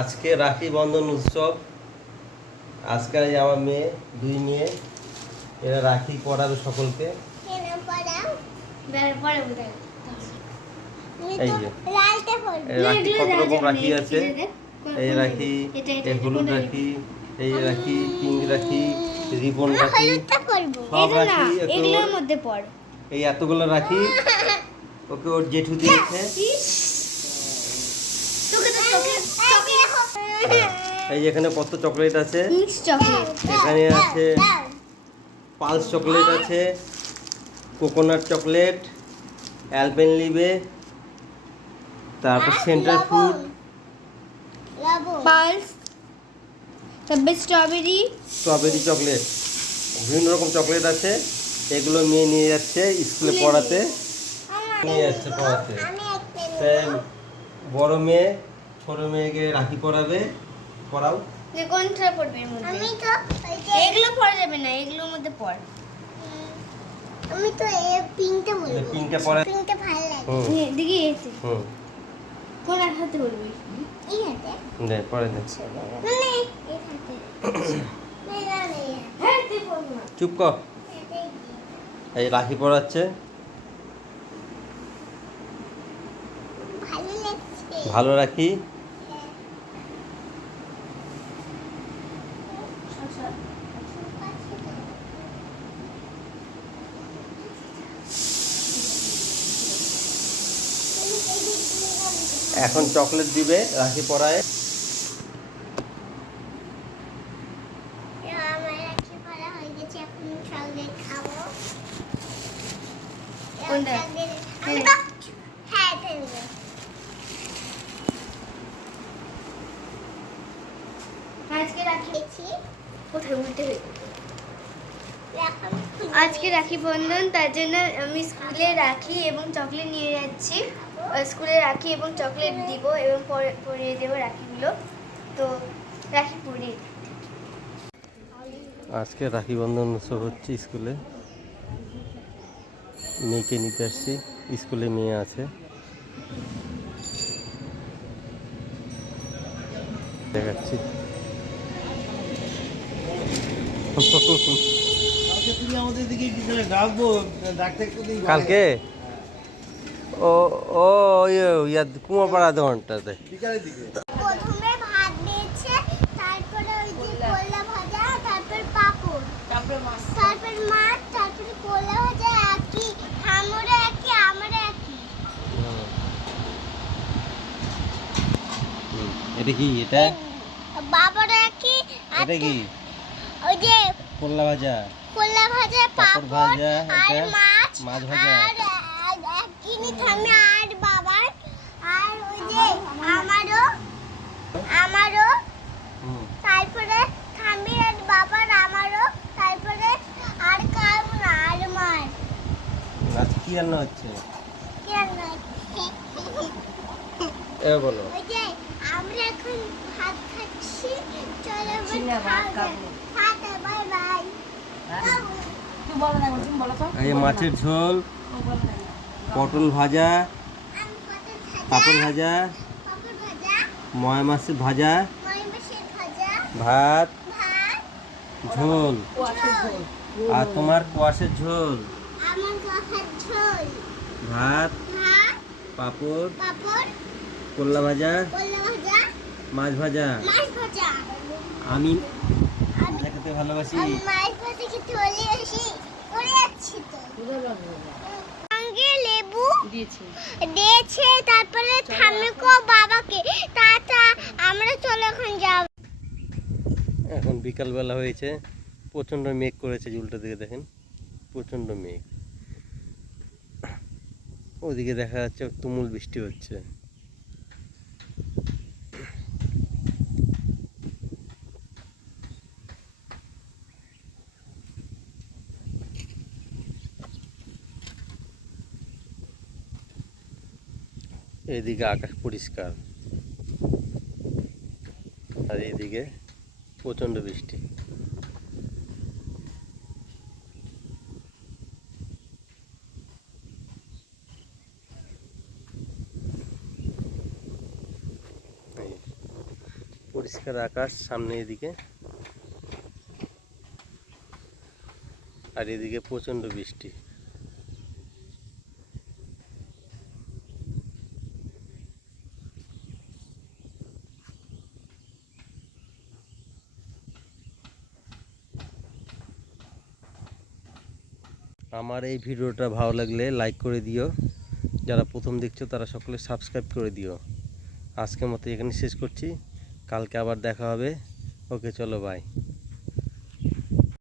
আজকে রাখি বন্ধন উৎসব। আজকে আমার মেয়ে, দুই মেয়ে, এরা রাখি পরাবে সকলকে। এই যে রাখি কত রকম রাখি আছে। এই রাখি, এই হলুদ রাখি, এই রাখি, পিঙ্ক রাখি, রিবন রাখি, সব রাখি এগুলোর মধ্যে পড়ে। এই এতগুলো রাখি ওকে ওর জেঠু দিয়েছে। এই এখানে কত চকলেট আছে, এখানে আছে পালস চকলেট আছে, কোকোনাট চকলেট, অ্যালপেনলিবে, তারপর সেন্টার ফুড, পালস, তারপর স্ট্রবেরি চকলেট, বিভিন্ন রকম চকলেট আছে। এগুলো মেয়ে নিয়ে যাচ্ছে স্কুলে পড়াতে, বড় মেয়ে ছোট মেয়েকে রাখি পরাও। কোনটা পড়বে এর মধ্যে? আমি তো এগুলো পড়া যাবে না, এগুলোর মধ্যে পড়। আমি তো এই পিঙ্কটা বলবো। পিঙ্কটা পরা, পিঙ্কটা ভালো লাগে। দেখি এতে কোন হাতে বলবি? এই হাতে নে পরে দে। মানে এই হাতে হ্যাঁ তুই বল না। চুপ কর। এই রাখি পরাচ্ছে, ভালো লাগছে। ভালো রাখি। এখন চকলেট দিবে রাখি পরায়। আমার রাখি পরা হয়ে গেছে, এখন চকলেট খাবো। কোনটা? হ্যাঁ দেবো। আজকে রাখি কোথায় উল্টে হয়ে আজকে রাখি বন্ধন, তার জন্য আমি স্কুলে রাখি এবং চকলেট নিয়ে যাচ্ছি। স্কুলে রাখি এবং চকলেট দিব এবং পরিয়ে দেবো রাখিগুলো। তো রাখি পরিয়ে আজকে রাখি বন্ধন উৎসব হচ্ছে স্কুলে। মেয়েকে নিতে আসছি, স্কুলে মেয়ে আছে। দেখাচ্ছি। কালকে ও ও ইয়া কুমারপাড়া দোকানটাতে প্রথমে ভাত দিয়েছে, তারপরে ওই যে কোলা ভাজা, তারপর পাপড়, তারপর মাছ, তারপর কোলা ভাজা। একই আমরা একই, আমরা একই। এটা কি? এটা বাবার একই। এটা কি? ওই যে কোলা ভাজা, পাপড় ভাজা, আর এটা মাছ ভাজা। আর একই থামে আর বাবার। আর ওই যে আমারও তারপরে থামি আর বাবার, আমারও তারপরে আর কার না আর মার। আজ কি রান্না হচ্ছে? কেন এ বলো। ওই যে আমরা এখন ভাত খাচ্ছি, চলো বাই বাই। এই মাছের ঝোল, পটল ভাজা, পাপড় ভাজা, ময়া মাছের ভাজা, ভাত, ঝোল। আর তোমার কোয়াশের ঝোল, ভাত, পাপড়, কোল্লা ভাজা, মাছ ভাজা। আমি খেতে ভালোবাসি। লেবু দিয়েছে, তারপরে ঠাম্মিকো বাবাকে। টাটা, আমরা চলে এখন যাব। এখন বিকালবেলা হয়েছে, প্রচণ্ড মেঘ করেছে। উল্টো দিকে দেখেন, প্রচণ্ড মেঘ। ওদিকে দেখা যাচ্ছে তুমুল বৃষ্টি হচ্ছে। এদিকে আকাশ পরিষ্কার, আর এইদিকে প্রচণ্ড বৃষ্টি। পরিষ্কার আকাশ সামনে এদিকে, আর এদিকে প্রচণ্ড বৃষ্টি। আমার এই ভিডিওটা ভালো লাগলে লাইক করে দিও, যারা প্রথম দেখছো তারা সকলে সাবস্ক্রাইব করে দিও। আজকের মতো এখানে শেষ করছি, কালকে আবার দেখা হবে। ওকে, চলো, বাই।